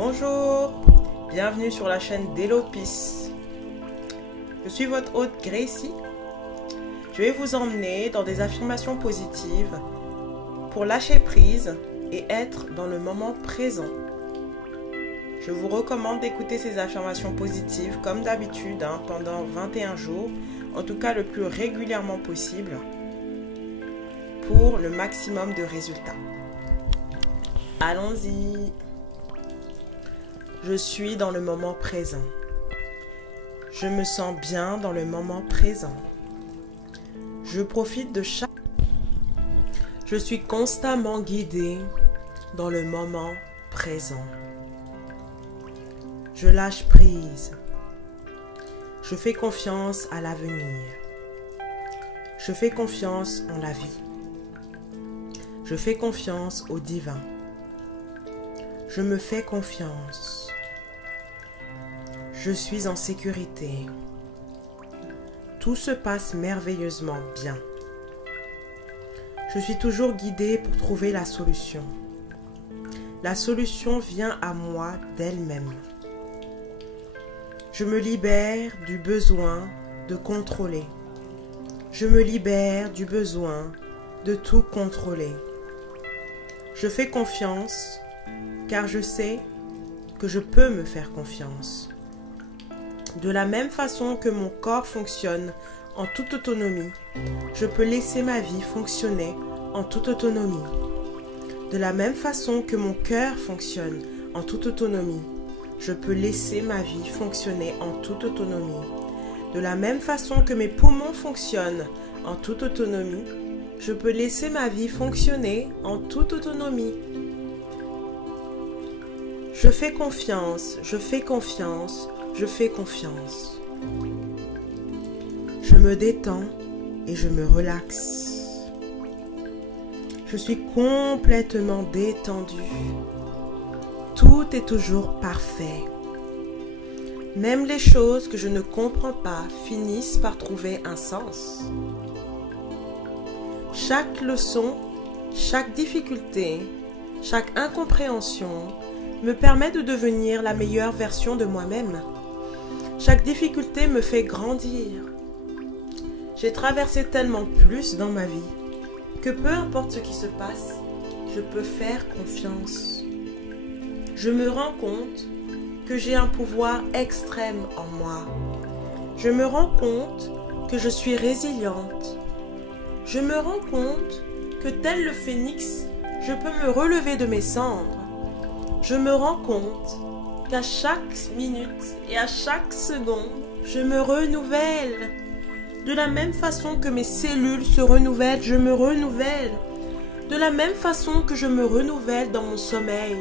Bonjour, bienvenue sur la chaîne d'Elopis. Je suis votre hôte Gracie. Je vais vous emmener dans des affirmations positives pour lâcher prise et être dans le moment présent. Je vous recommande d'écouter ces affirmations positives comme d'habitude pendant 21 jours, en tout cas le plus régulièrement possible pour le maximum de résultats. Allons-y. Je suis dans le moment présent. Je me sens bien dans le moment présent. Je profite de chaque... Je suis constamment guidée dans le moment présent. Je lâche prise. Je fais confiance à l'avenir. Je fais confiance en la vie. Je fais confiance au divin. Je me fais confiance. Je suis en sécurité. Tout se passe merveilleusement bien. Je suis toujours guidée pour trouver la solution. La solution vient à moi d'elle-même. Je me libère du besoin de contrôler. Je me libère du besoin de tout contrôler. Je fais confiance car je sais que je peux me faire confiance. De la même façon que mon corps fonctionne en toute autonomie, je peux laisser ma vie fonctionner en toute autonomie. De la même façon que mon cœur fonctionne en toute autonomie, je peux laisser ma vie fonctionner en toute autonomie. De la même façon que mes poumons fonctionnent en toute autonomie, je peux laisser ma vie fonctionner en toute autonomie. Je fais confiance, je fais confiance, je fais confiance. Je me détends et je me relaxe. Je suis complètement détendue. Tout est toujours parfait. Même les choses que je ne comprends pas finissent par trouver un sens. Chaque leçon, chaque difficulté, chaque incompréhension me permet de devenir la meilleure version de moi-même. Chaque difficulté me fait grandir. J'ai traversé tellement plus dans ma vie que peu importe ce qui se passe, je peux faire confiance. Je me rends compte que j'ai un pouvoir extrême en moi. Je me rends compte que je suis résiliente. Je me rends compte que tel le phénix, je peux me relever de mes cendres. Je me rends compte qu'à chaque minute et à chaque seconde, je me renouvelle. De la même façon que mes cellules se renouvellent, je me renouvelle. De la même façon que je me renouvelle dans mon sommeil,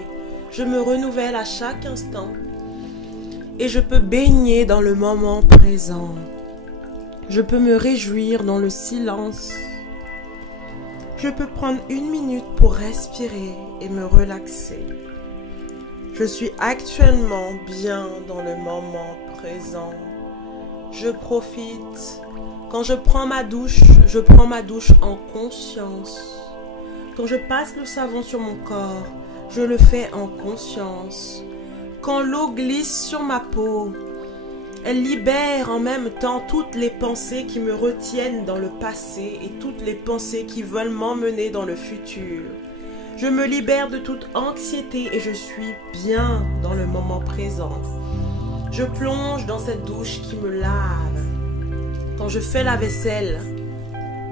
je me renouvelle à chaque instant. Et je peux baigner dans le moment présent. Je peux me réjouir dans le silence. Je peux prendre 1 minute pour respirer et me relaxer. Je suis actuellement bien dans le moment présent. Je profite. Quand je prends ma douche en conscience. Quand je passe le savon sur mon corps, je le fais en conscience. Quand l'eau glisse sur ma peau, elle libère en même temps toutes les pensées qui me retiennent dans le passé et toutes les pensées qui veulent m'emmener dans le futur. Je me libère de toute anxiété et je suis bien dans le moment présent. Je plonge dans cette douche qui me lave. Quand je fais la vaisselle,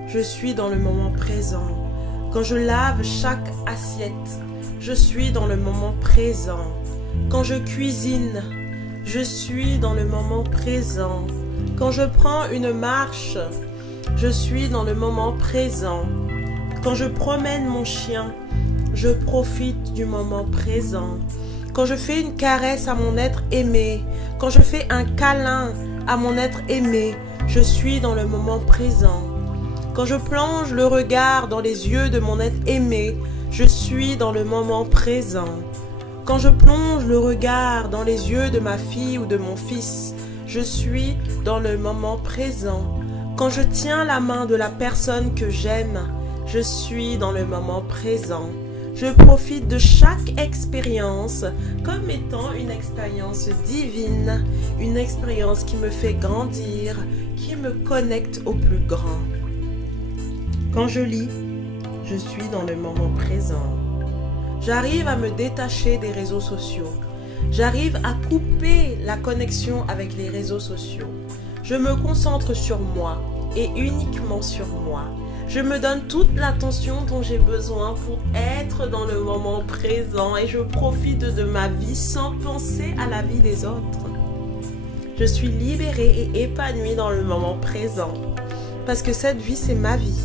je suis dans le moment présent. Quand je lave chaque assiette, je suis dans le moment présent. Quand je cuisine, je suis dans le moment présent. Quand je prends une marche, je suis dans le moment présent. Quand je promène mon chien, je profite du moment présent. Quand je fais une caresse à mon être aimé, quand je fais un câlin à mon être aimé, je suis dans le moment présent. Quand je plonge le regard dans les yeux de mon être aimé, je suis dans le moment présent. Quand je plonge le regard dans les yeux de ma fille ou de mon fils, je suis dans le moment présent. Quand je tiens la main de la personne que j'aime, je suis dans le moment présent. Je profite de chaque expérience comme étant une expérience divine, une expérience qui me fait grandir, qui me connecte au plus grand. Quand je lis, je suis dans le moment présent. J'arrive à me détacher des réseaux sociaux. J'arrive à couper la connexion avec les réseaux sociaux. Je me concentre sur moi et uniquement sur moi. Je me donne toute l'attention dont j'ai besoin pour être dans le moment présent et je profite de ma vie sans penser à la vie des autres. Je suis libérée et épanouie dans le moment présent parce que cette vie, c'est ma vie.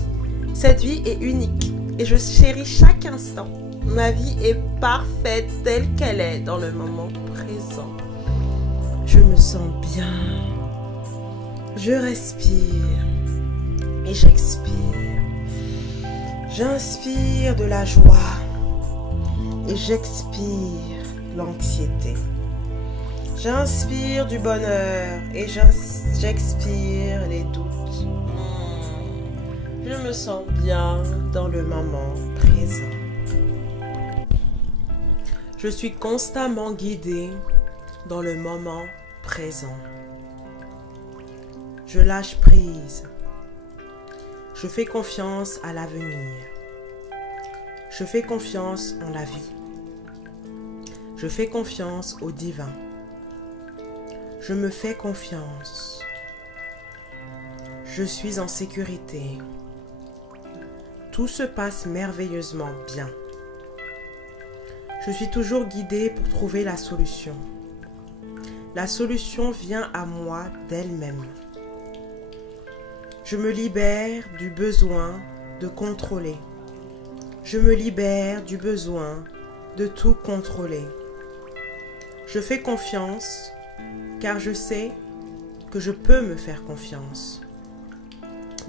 Cette vie est unique et je chéris chaque instant. Ma vie est parfaite telle qu'elle est dans le moment présent. Je me sens bien. Je respire et j'expire. J'inspire de la joie et j'expire l'anxiété. J'inspire du bonheur et j'expire les doutes. Je me sens bien dans le moment présent. Je suis constamment guidée dans le moment présent. Je lâche prise. Je fais confiance à l'avenir. Je fais confiance en la vie. Je fais confiance au divin. Je me fais confiance. Je suis en sécurité. Tout se passe merveilleusement bien. Je suis toujours guidée pour trouver la solution. La solution vient à moi d'elle-même. Je me libère du besoin de contrôler. Je me libère du besoin de tout contrôler. Je fais confiance car je sais que je peux me faire confiance.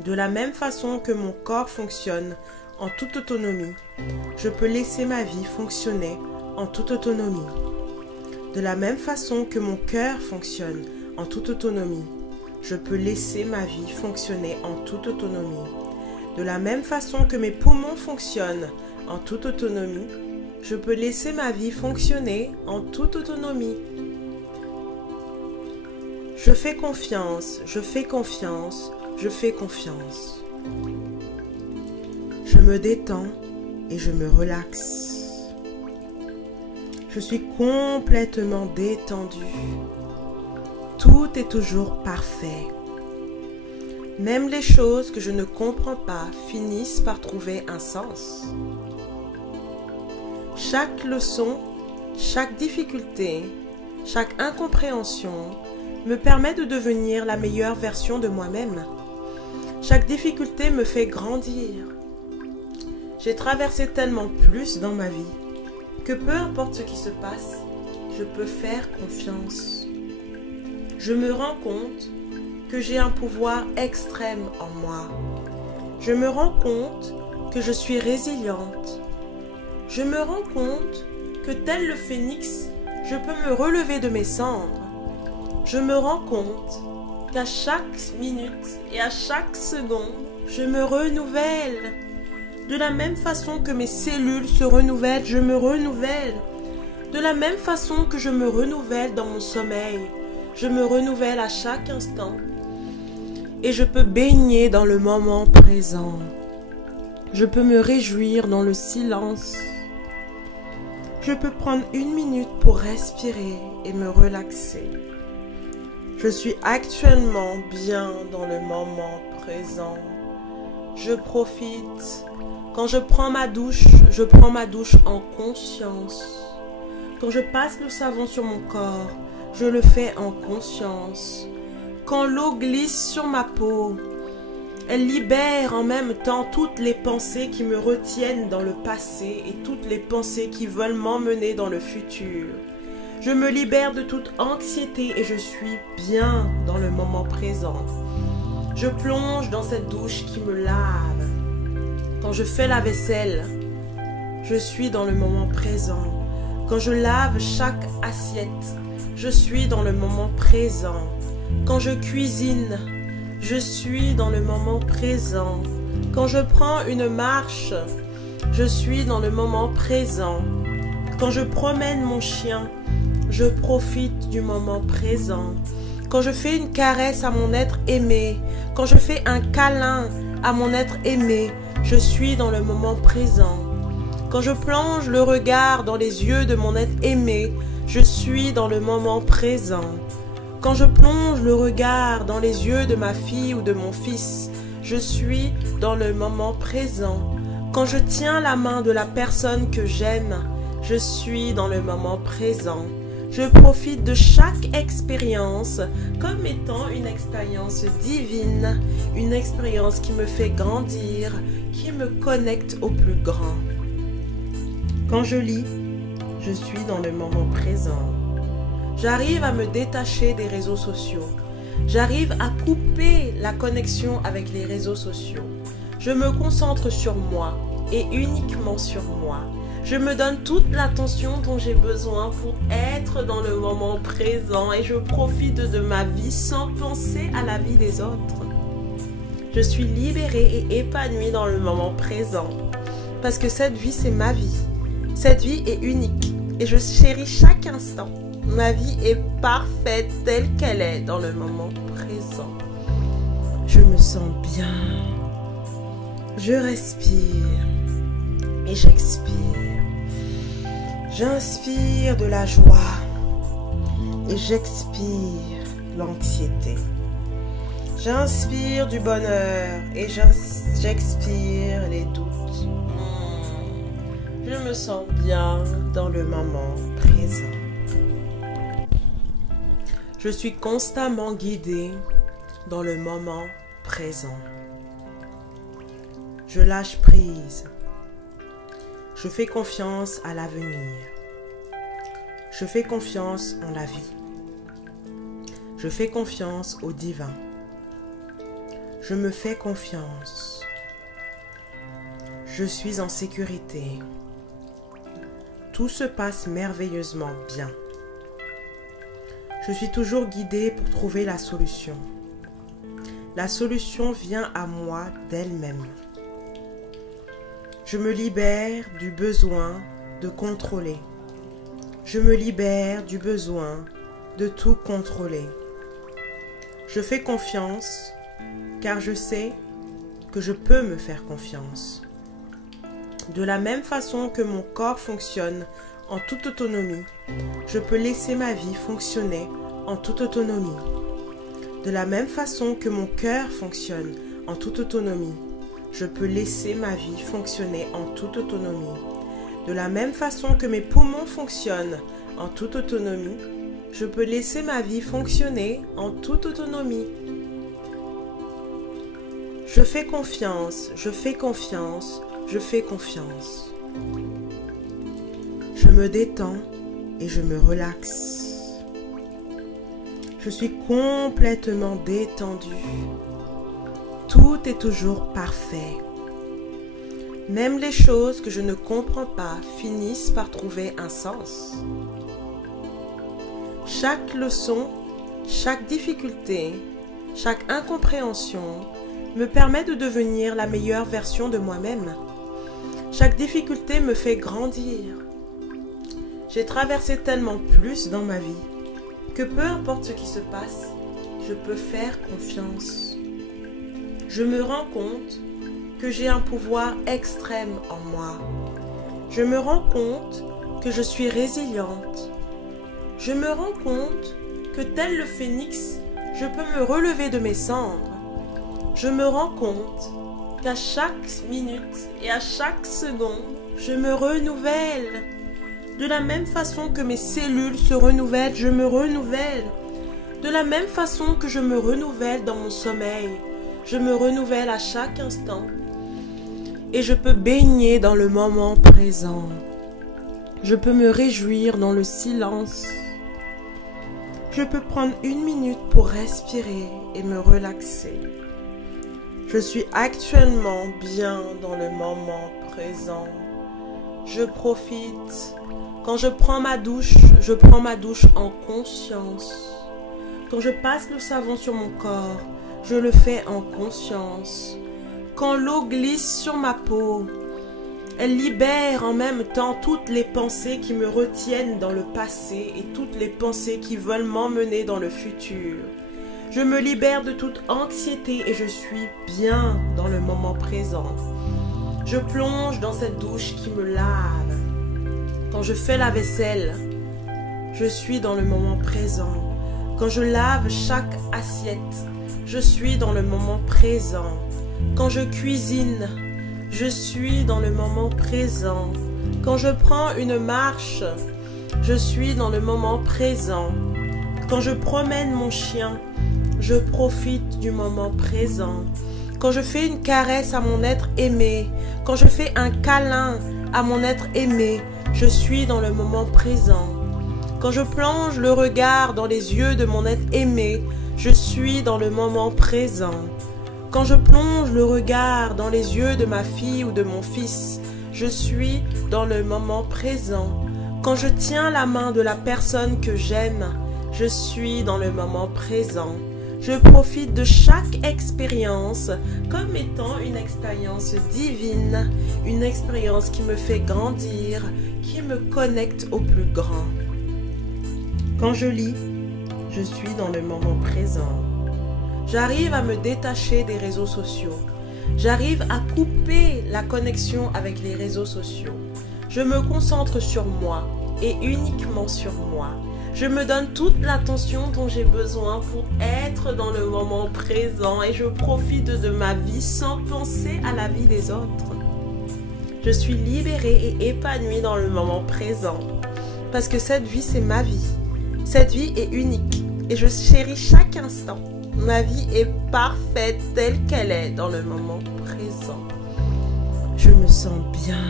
De la même façon que mon corps fonctionne en toute autonomie, je peux laisser ma vie fonctionner en toute autonomie. De la même façon que mon cœur fonctionne en toute autonomie, je peux laisser ma vie fonctionner en toute autonomie. De la même façon que mes poumons fonctionnent en toute autonomie, je peux laisser ma vie fonctionner en toute autonomie. Je fais confiance, je fais confiance, je fais confiance. Je me détends et je me relaxe. Je suis complètement détendue. Tout est toujours parfait. Même les choses que je ne comprends pas finissent par trouver un sens. Chaque leçon, chaque difficulté, chaque incompréhension me permet de devenir la meilleure version de moi-même. Chaque difficulté me fait grandir. J'ai traversé tellement plus dans ma vie que peu importe ce qui se passe, je peux faire confiance. Je me rends compte que j'ai un pouvoir extrême en moi. Je me rends compte que je suis résiliente. Je me rends compte que tel le phénix, je peux me relever de mes cendres. Je me rends compte qu'à chaque minute et à chaque seconde, je me renouvelle. De la même façon que mes cellules se renouvellent, je me renouvelle. De la même façon que je me renouvelle dans mon sommeil, je me renouvelle à chaque instant. Et je peux baigner dans le moment présent. Je peux me réjouir dans le silence. Je peux prendre une minute pour respirer et me relaxer. Je suis actuellement bien dans le moment présent. Je profite. Quand je prends ma douche en conscience. Quand je passe le savon sur mon corps, je le fais en conscience. Quand l'eau glisse sur ma peau, elle libère en même temps toutes les pensées qui me retiennent dans le passé et toutes les pensées qui veulent m'emmener dans le futur. Je me libère de toute anxiété et je suis bien dans le moment présent. Je plonge dans cette douche qui me lave. Quand je fais la vaisselle, je suis dans le moment présent. Quand je lave chaque assiette, je suis dans le moment présent. Quand je cuisine, je suis dans le moment présent. Quand je prends une marche, je suis dans le moment présent. Quand je promène mon chien, je profite du moment présent. Quand je fais une caresse à mon être aimé, quand je fais un câlin à mon être aimé, je suis dans le moment présent. Quand je plonge le regard dans les yeux de mon être aimé, je suis dans le moment présent. Quand je plonge le regard dans les yeux de ma fille ou de mon fils, je suis dans le moment présent. Quand je tiens la main de la personne que j'aime, je suis dans le moment présent. Je profite de chaque expérience comme étant une expérience divine, une expérience qui me fait grandir, qui me connecte au plus grand. Quand je lis, je suis dans le moment présent. J'arrive à me détacher des réseaux sociaux. J'arrive à couper la connexion avec les réseaux sociaux. Je me concentre sur moi et uniquement sur moi. Je me donne toute l'attention dont j'ai besoin pour être dans le moment présent et je profite de ma vie sans penser à la vie des autres. Je suis libérée et épanouie dans le moment présent parce que cette vie, c'est ma vie. Cette vie est unique et je chéris chaque instant. Ma vie est parfaite telle qu'elle est dans le moment présent. Je me sens bien. Je respire et j'expire. J'inspire de la joie et j'expire l'anxiété. J'inspire du bonheur et j'expire les doutes. Je me sens bien dans le moment présent. Je suis constamment guidée dans le moment présent. Je lâche prise. Je fais confiance à l'avenir. Je fais confiance en la vie. Je fais confiance au divin. Je me fais confiance. Je suis en sécurité. Tout se passe merveilleusement bien. Je suis toujours guidée pour trouver la solution. La solution vient à moi d'elle-même. Je me libère du besoin de contrôler. Je me libère du besoin de tout contrôler. Je fais confiance car je sais que je peux me faire confiance. De la même façon que mon corps fonctionne en toute autonomie, je peux laisser ma vie fonctionner en toute autonomie. De la même façon que mon cœur fonctionne en toute autonomie, je peux laisser ma vie fonctionner en toute autonomie. De la même façon que mes poumons fonctionnent en toute autonomie, je peux laisser ma vie fonctionner en toute autonomie. Je fais confiance, je fais confiance, je fais confiance. Je me détends et je me relaxe. Je suis complètement détendue. Tout est toujours parfait. Même les choses que je ne comprends pas finissent par trouver un sens. Chaque leçon, chaque difficulté, chaque incompréhension me permet de devenir la meilleure version de moi-même. Chaque difficulté me fait grandir. J'ai traversé tellement plus dans ma vie que peu importe ce qui se passe, je peux faire confiance. Je me rends compte que j'ai un pouvoir extrême en moi. Je me rends compte que je suis résiliente. Je me rends compte que tel le phénix, je peux me relever de mes cendres. Je me rends compte qu'à chaque minute et à chaque seconde, je me renouvelle. De la même façon que mes cellules se renouvellent, je me renouvelle. De la même façon que je me renouvelle dans mon sommeil, je me renouvelle à chaque instant. Et je peux baigner dans le moment présent. Je peux me réjouir dans le silence. Je peux prendre 1 minute pour respirer et me relaxer. Je suis actuellement bien dans le moment présent. Je profite. Quand je prends ma douche en conscience. Quand je passe le savon sur mon corps, je le fais en conscience. Quand l'eau glisse sur ma peau, Elle libère en même temps toutes les pensées qui me retiennent dans le passé et toutes les pensées qui veulent m'emmener dans le futur. Je me libère de toute anxiété et je suis bien dans le moment présent. Je plonge dans cette douche qui me lave. Quand je fais la vaisselle, je suis dans le moment présent. Quand je lave chaque assiette, je suis dans le moment présent. Quand je cuisine, je suis dans le moment présent. Quand je prends une marche, je suis dans le moment présent. Quand je promène mon chien, je profite du moment présent. Quand je fais une caresse à mon être aimé, quand je fais un câlin à mon être aimé, je suis dans le moment présent. Quand je plonge le regard dans les yeux de mon être aimé, je suis dans le moment présent. Quand je plonge le regard dans les yeux de ma fille ou de mon fils, je suis dans le moment présent. Quand je tiens la main de la personne que j'aime, je suis dans le moment présent. Je profite de chaque expérience comme étant une expérience divine, une expérience qui me fait grandir, qui me connecte au plus grand. Quand je lis, je suis dans le moment présent. J'arrive à me détacher des réseaux sociaux. J'arrive à couper la connexion avec les réseaux sociaux. Je me concentre sur moi et uniquement sur moi. Je me donne toute l'attention dont j'ai besoin pour être dans le moment présent et je profite de ma vie sans penser à la vie des autres. Je suis libérée et épanouie dans le moment présent parce que cette vie, c'est ma vie. Cette vie est unique et je chéris chaque instant. Ma vie est parfaite telle qu'elle est dans le moment présent. Je me sens bien.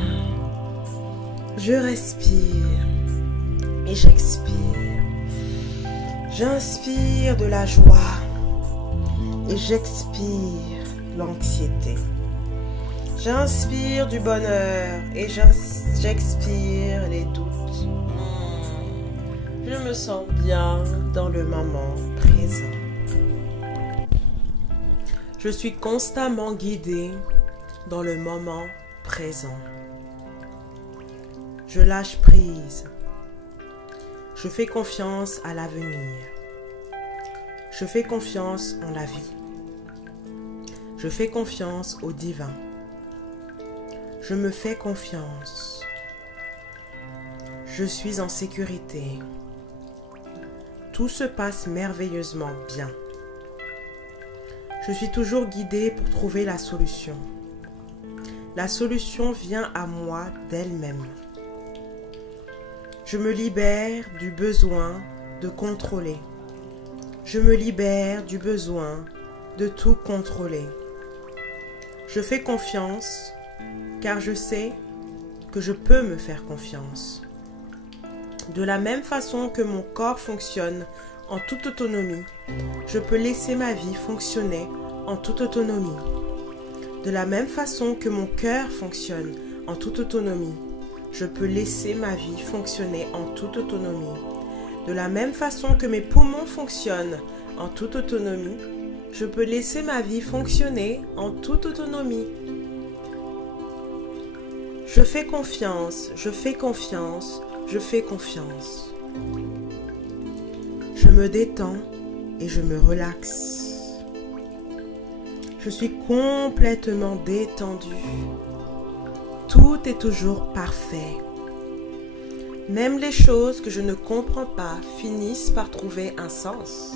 Je respire et j'expire. J'inspire de la joie et j'expire l'anxiété. J'inspire du bonheur et j'expire les doutes. Je me sens bien dans le moment présent. Je suis constamment guidée dans le moment présent. Je lâche prise. Je fais confiance à l'avenir. Je fais confiance en la vie. Je fais confiance au divin. Je me fais confiance. Je suis en sécurité. Tout se passe merveilleusement bien. Je suis toujours guidée pour trouver la solution. La solution vient à moi d'elle-même. Je me libère du besoin de contrôler. Je me libère du besoin de tout contrôler. Je fais confiance car je sais que je peux me faire confiance. De la même façon que mon corps fonctionne en toute autonomie, je peux laisser ma vie fonctionner en toute autonomie. De la même façon que mon cœur fonctionne en toute autonomie, je peux laisser ma vie fonctionner en toute autonomie. De la même façon que mes poumons fonctionnent en toute autonomie, je peux laisser ma vie fonctionner en toute autonomie. Je fais confiance, je fais confiance, je fais confiance. Je me détends et je me relaxe. Je suis complètement détendue. Tout est toujours parfait. Même les choses que je ne comprends pas finissent par trouver un sens.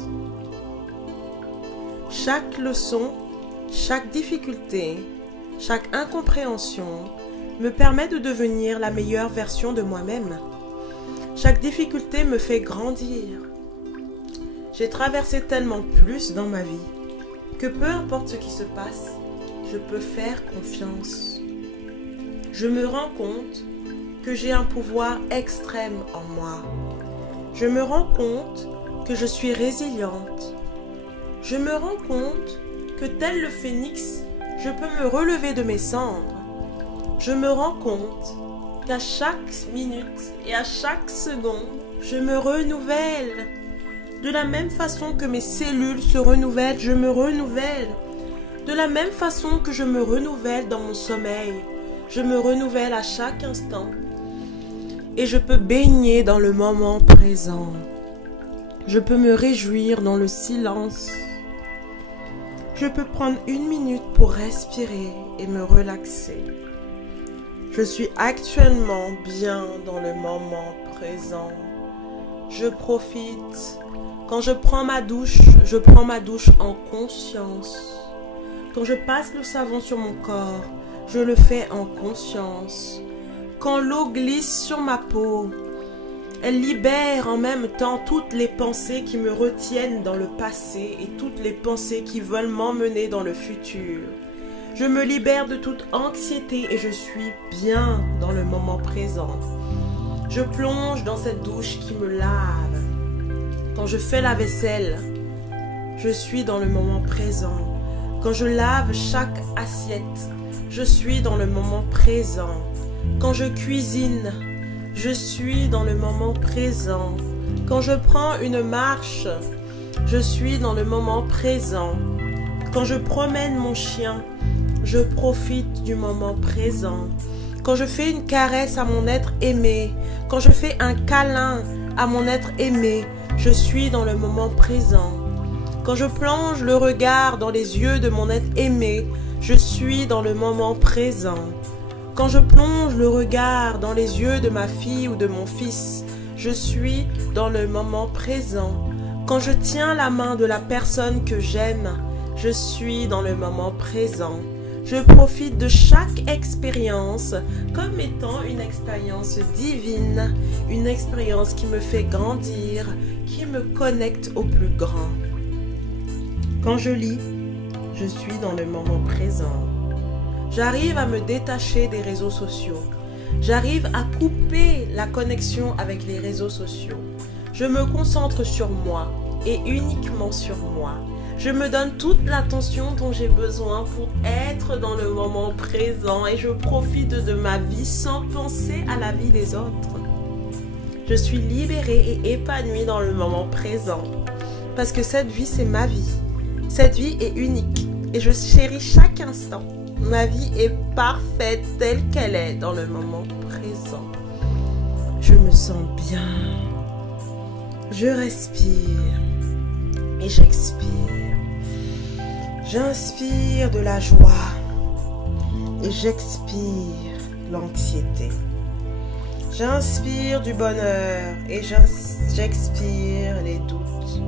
Chaque leçon, chaque difficulté, chaque incompréhension me permet de devenir la meilleure version de moi-même. Chaque difficulté me fait grandir. J'ai traversé tellement plus dans ma vie que peu importe ce qui se passe, je peux faire confiance. Je me rends compte que j'ai un pouvoir extrême en moi. Je me rends compte que je suis résiliente. Je me rends compte que tel le phénix, je peux me relever de mes cendres. Je me rends compte qu'à chaque minute et à chaque seconde, je me renouvelle. De la même façon que mes cellules se renouvellent, je me renouvelle. De la même façon que je me renouvelle dans mon sommeil, Je me renouvelle à chaque instant. Et je peux baigner dans le moment présent. Je peux me réjouir dans le silence. Je peux prendre 1 minute pour respirer et me relaxer. Je suis actuellement bien dans le moment présent. Je profite. Quand je prends ma douche en conscience. Quand je passe le savon sur mon corps, je le fais en conscience. Quand l'eau glisse sur ma peau, elle libère en même temps toutes les pensées qui me retiennent dans le passé et toutes les pensées qui veulent m'emmener dans le futur. Je me libère de toute anxiété et je suis bien dans le moment présent. Je plonge dans cette douche qui me lave. Quand je fais la vaisselle, je suis dans le moment présent. Quand je lave chaque assiette, je suis dans le moment présent. Quand je cuisine, je suis dans le moment présent. Quand je prends une marche, je suis dans le moment présent. Quand je promène mon chien, je profite du moment présent. Quand je fais une caresse à mon être aimé, quand je fais un câlin à mon être aimé, je suis dans le moment présent. Quand je plonge le regard dans les yeux de mon être aimé, je suis dans le moment présent. Quand je plonge le regard dans les yeux de ma fille ou de mon fils, je suis dans le moment présent. Quand je tiens la main de la personne que j'aime, je suis dans le moment présent. Je profite de chaque expérience comme étant une expérience divine, une expérience qui me fait grandir, qui me connecte au plus grand. Quand je lis, je suis dans le moment présent. J'arrive à me détacher des réseaux sociaux. J'arrive à couper la connexion avec les réseaux sociaux. Je me concentre sur moi et uniquement sur moi. Je me donne toute l'attention dont j'ai besoin pour être dans le moment présent et je profite de ma vie sans penser à la vie des autres. Je suis libérée et épanouie dans le moment présent parce que cette vie, c'est ma vie. Cette vie est unique et je chéris chaque instant. Ma vie est parfaite telle qu'elle est dans le moment présent. Je me sens bien. Je respire et j'expire. J'inspire de la joie et j'expire l'anxiété. J'inspire du bonheur et j'expire les doutes.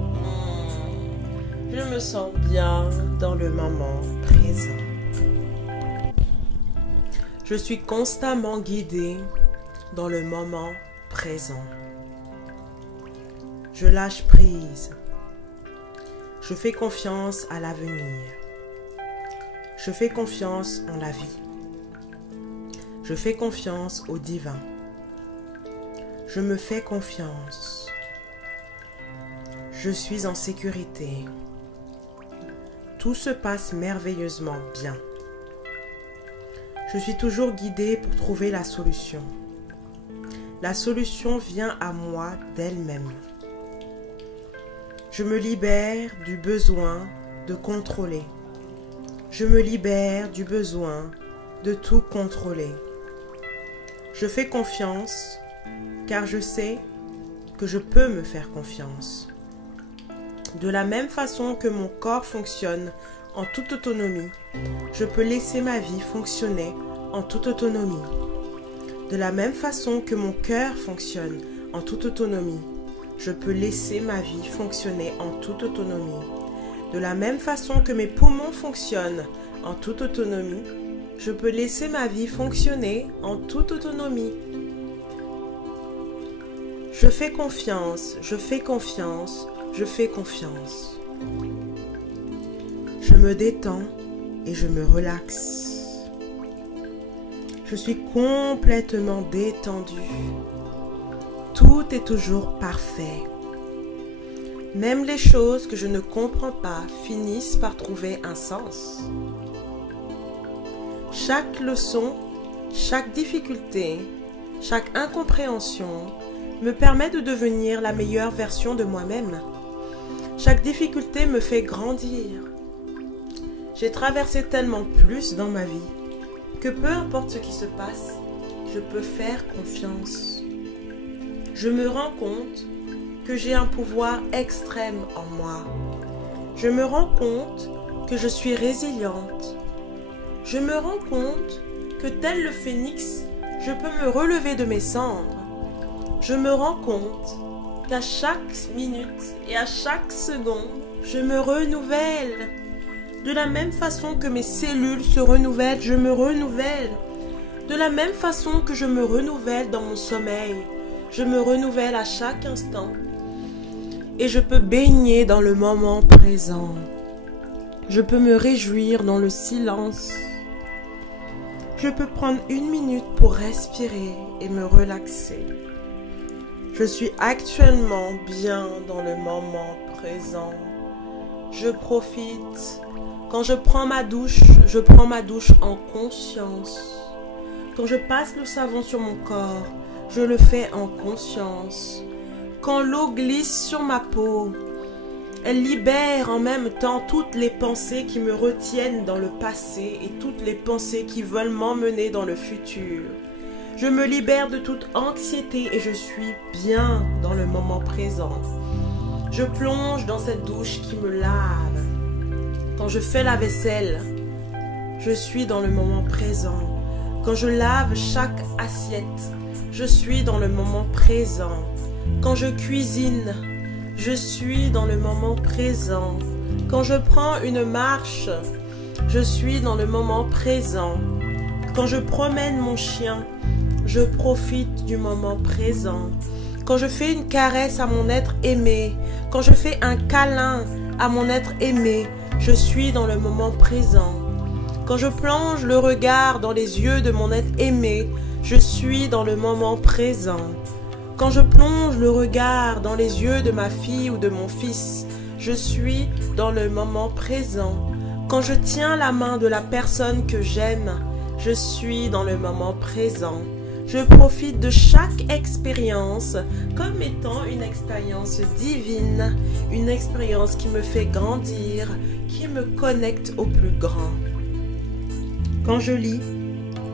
Je me sens bien dans le moment présent. Je suis constamment guidée dans le moment présent. Je lâche prise. Je fais confiance à l'avenir. Je fais confiance en la vie. Je fais confiance au divin. Je me fais confiance. Je suis en sécurité. Tout se passe merveilleusement bien. Je suis toujours guidée pour trouver la solution. La solution vient à moi d'elle-même. Je me libère du besoin de contrôler. Je me libère du besoin de tout contrôler. Je fais confiance car je sais que je peux me faire confiance. De la même façon que mon corps fonctionne en toute autonomie, je peux laisser ma vie fonctionner en toute autonomie. De la même façon que mon cœur fonctionne en toute autonomie, je peux laisser ma vie fonctionner en toute autonomie. De la même façon que mes poumons fonctionnent en toute autonomie, je peux laisser ma vie fonctionner en toute autonomie. Je fais confiance, je fais confiance, je fais confiance. Je me détends et je me relaxe. Je suis complètement détendue. Tout est toujours parfait. Même les choses que je ne comprends pas finissent par trouver un sens. Chaque leçon, chaque difficulté, chaque incompréhension me permet de devenir la meilleure version de moi-même. Chaque difficulté me fait grandir. J'ai traversé tellement plus dans ma vie. que peu importe ce qui se passe, je peux faire confiance. Je me rends compte que j'ai un pouvoir extrême en moi. Je me rends compte que je suis résiliente. Je me rends compte que tel le phénix, je peux me relever de mes cendres. Je me rends compte qu'à chaque minute et à chaque seconde, je me renouvelle. De la même façon que mes cellules se renouvellent, je me renouvelle. De la même façon que je me renouvelle dans mon sommeil, je me renouvelle à chaque instant. Et je peux baigner dans le moment présent. Je peux me réjouir dans le silence. Je peux prendre 1 minute pour respirer et me relaxer. Je suis actuellement bien dans le moment présent. Je profite. Quand je prends ma douche en conscience. Quand je passe le savon sur mon corps, je le fais en conscience. Quand l'eau glisse sur ma peau, elle libère en même temps toutes les pensées qui me retiennent dans le passé et toutes les pensées qui veulent m'emmener dans le futur. Je me libère de toute anxiété et je suis bien dans le moment présent. Je plonge dans cette douche qui me lave. Quand je fais la vaisselle, je suis dans le moment présent. Quand je lave chaque assiette, je suis dans le moment présent. Quand je cuisine, je suis dans le moment présent. Quand je prends une marche, je suis dans le moment présent. Quand je promène mon chien, je profite du moment présent. Quand je fais une caresse à mon être aimé, quand je fais un câlin à mon être aimé, je suis dans le moment présent. Quand je plonge le regard dans les yeux de mon être aimé, je suis dans le moment présent. Quand je plonge le regard dans les yeux de ma fille ou de mon fils, je suis dans le moment présent. Quand je tiens la main de la personne que j'aime, je suis dans le moment présent. Je profite de chaque expérience comme étant une expérience divine, une expérience qui me fait grandir, qui me connecte au plus grand. Quand je lis,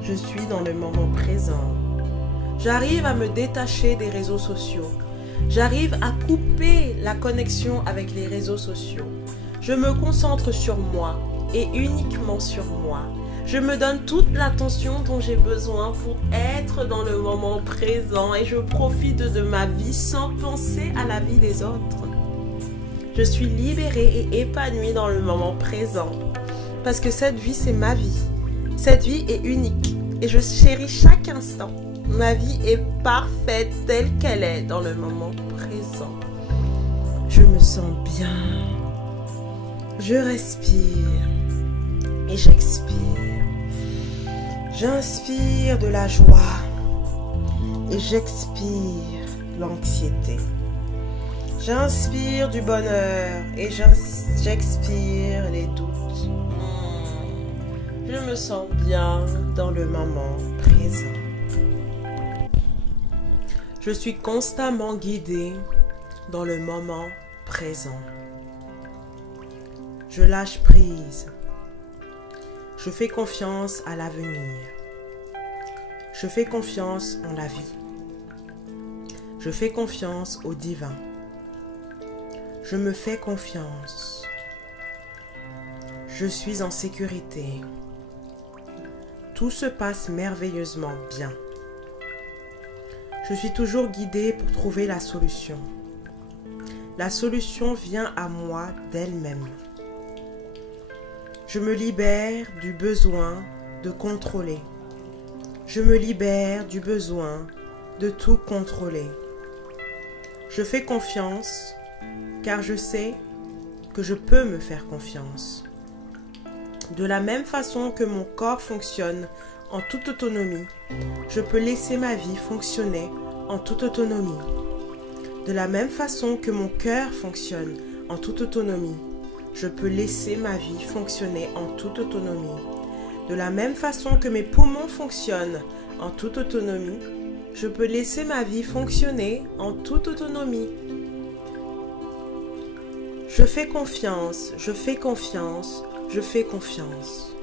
je suis dans le moment présent. J'arrive à me détacher des réseaux sociaux. J'arrive à couper la connexion avec les réseaux sociaux. Je me concentre sur moi et uniquement sur moi. Je me donne toute l'attention dont j'ai besoin pour être dans le moment présent et je profite de ma vie sans penser à la vie des autres. Je suis libérée et épanouie dans le moment présent parce que cette vie, c'est ma vie. Cette vie est unique et je chéris chaque instant. Ma vie est parfaite telle qu'elle est dans le moment présent. Je me sens bien. Je respire et j'expire. J'inspire de la joie et j'expire l'anxiété. J'inspire du bonheur et j'expire les doutes. Je me sens bien dans le moment présent. Je suis constamment guidée dans le moment présent. Je lâche prise. Je fais confiance à l'avenir. Je fais confiance en la vie. Je fais confiance au divin. Je me fais confiance. Je suis en sécurité. Tout se passe merveilleusement bien. Je suis toujours guidée pour trouver la solution. La solution vient à moi d'elle-même. Je me libère du besoin de contrôler. Je me libère du besoin de tout contrôler. Je fais confiance car je sais que je peux me faire confiance. De la même façon que mon corps fonctionne en toute autonomie, je peux laisser ma vie fonctionner en toute autonomie. De la même façon que mon cœur fonctionne en toute autonomie, je peux laisser ma vie fonctionner en toute autonomie. De la même façon que mes poumons fonctionnent en toute autonomie, je peux laisser ma vie fonctionner en toute autonomie. Je fais confiance, je fais confiance, je fais confiance.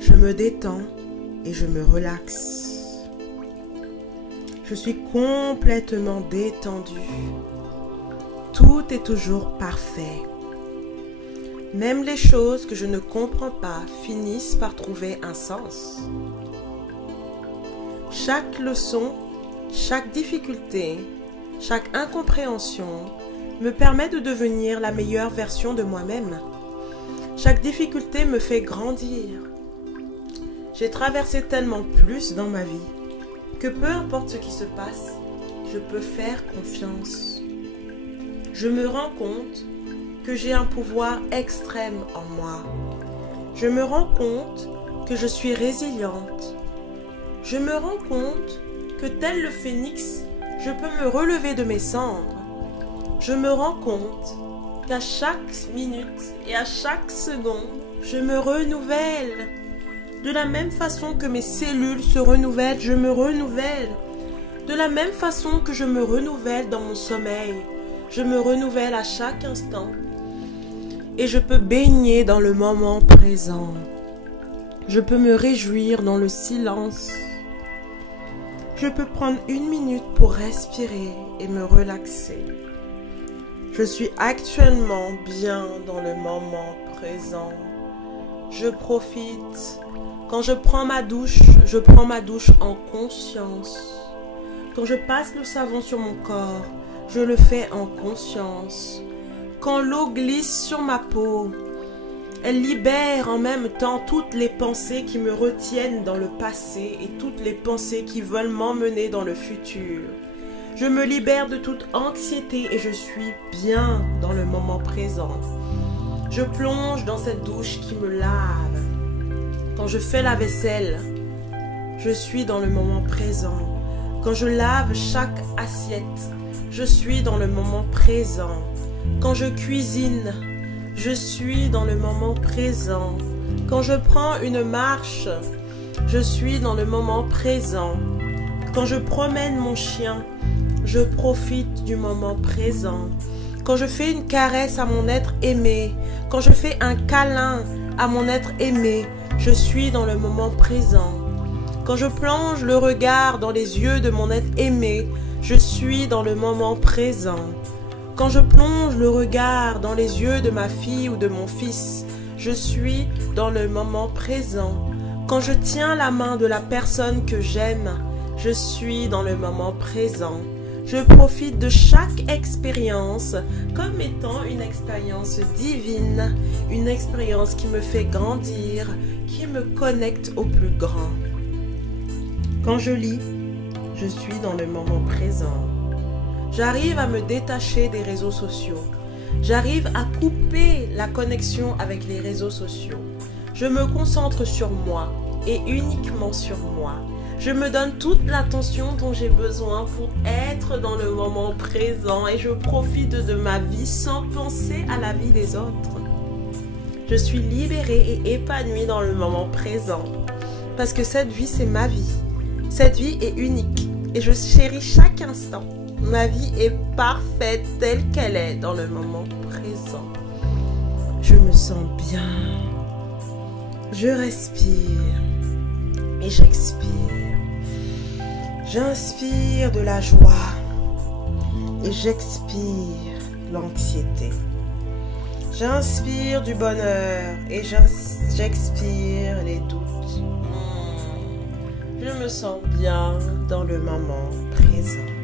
Je me détends et je me relaxe. Je suis complètement détendue. Tout est toujours parfait. Même les choses que je ne comprends pas finissent par trouver un sens. Chaque leçon, chaque difficulté, chaque incompréhension me permet de devenir la meilleure version de moi-même. Chaque difficulté me fait grandir. J'ai traversé tellement plus dans ma vie que peu importe ce qui se passe, je peux faire confiance. Je me rends compte que j'ai un pouvoir extrême en moi. Je me rends compte que je suis résiliente. Je me rends compte que tel le phénix, je peux me relever de mes cendres. Je me rends compte qu'à chaque minute et à chaque seconde, je me renouvelle. De la même façon que mes cellules se renouvellent, je me renouvelle. De la même façon que je me renouvelle dans mon sommeil, je me renouvelle à chaque instant. Et je peux baigner dans le moment présent. Je peux me réjouir dans le silence. Je peux prendre 1 minute pour respirer et me relaxer. Je suis actuellement bien dans le moment présent. Je profite. Quand je prends ma douche en conscience. Quand je passe le savon sur mon corps, je le fais en conscience. Quand l'eau glisse sur ma peau, elle libère en même temps toutes les pensées qui me retiennent dans le passé et toutes les pensées qui veulent m'emmener dans le futur. Je me libère de toute anxiété et je suis bien dans le moment présent. Je plonge dans cette douche qui me lave. Quand je fais la vaisselle, je suis dans le moment présent. Quand je lave chaque assiette, je suis dans le moment présent. Quand je cuisine, je suis dans le moment présent. Quand je prends une marche, je suis dans le moment présent. Quand je promène mon chien, je profite du moment présent. Quand je fais une caresse à mon être aimé, quand je fais un câlin à mon être aimé, je suis dans le moment présent. Quand je plonge le regard dans les yeux de mon être aimé, je suis dans le moment présent. Quand je plonge le regard dans les yeux de ma fille ou de mon fils, je suis dans le moment présent. Quand je tiens la main de la personne que j'aime, je suis dans le moment présent. Je profite de chaque expérience comme étant une expérience divine, une expérience qui me fait grandir, qui me connecte au plus grand. Quand je lis, je suis dans le moment présent. J'arrive à me détacher des réseaux sociaux. J'arrive à couper la connexion avec les réseaux sociaux. Je me concentre sur moi et uniquement sur moi. Je me donne toute l'attention dont j'ai besoin pour être dans le moment présent et je profite de ma vie sans penser à la vie des autres. Je suis libérée et épanouie dans le moment présent parce que cette vie, c'est ma vie. Cette vie est unique et je chéris chaque instant. Ma vie est parfaite telle qu'elle est dans le moment présent. Je me sens bien. Je respire et j'expire. J'inspire de la joie et j'expire l'anxiété. J'inspire du bonheur et j'expire les doutes. Je me sens bien dans le moment présent.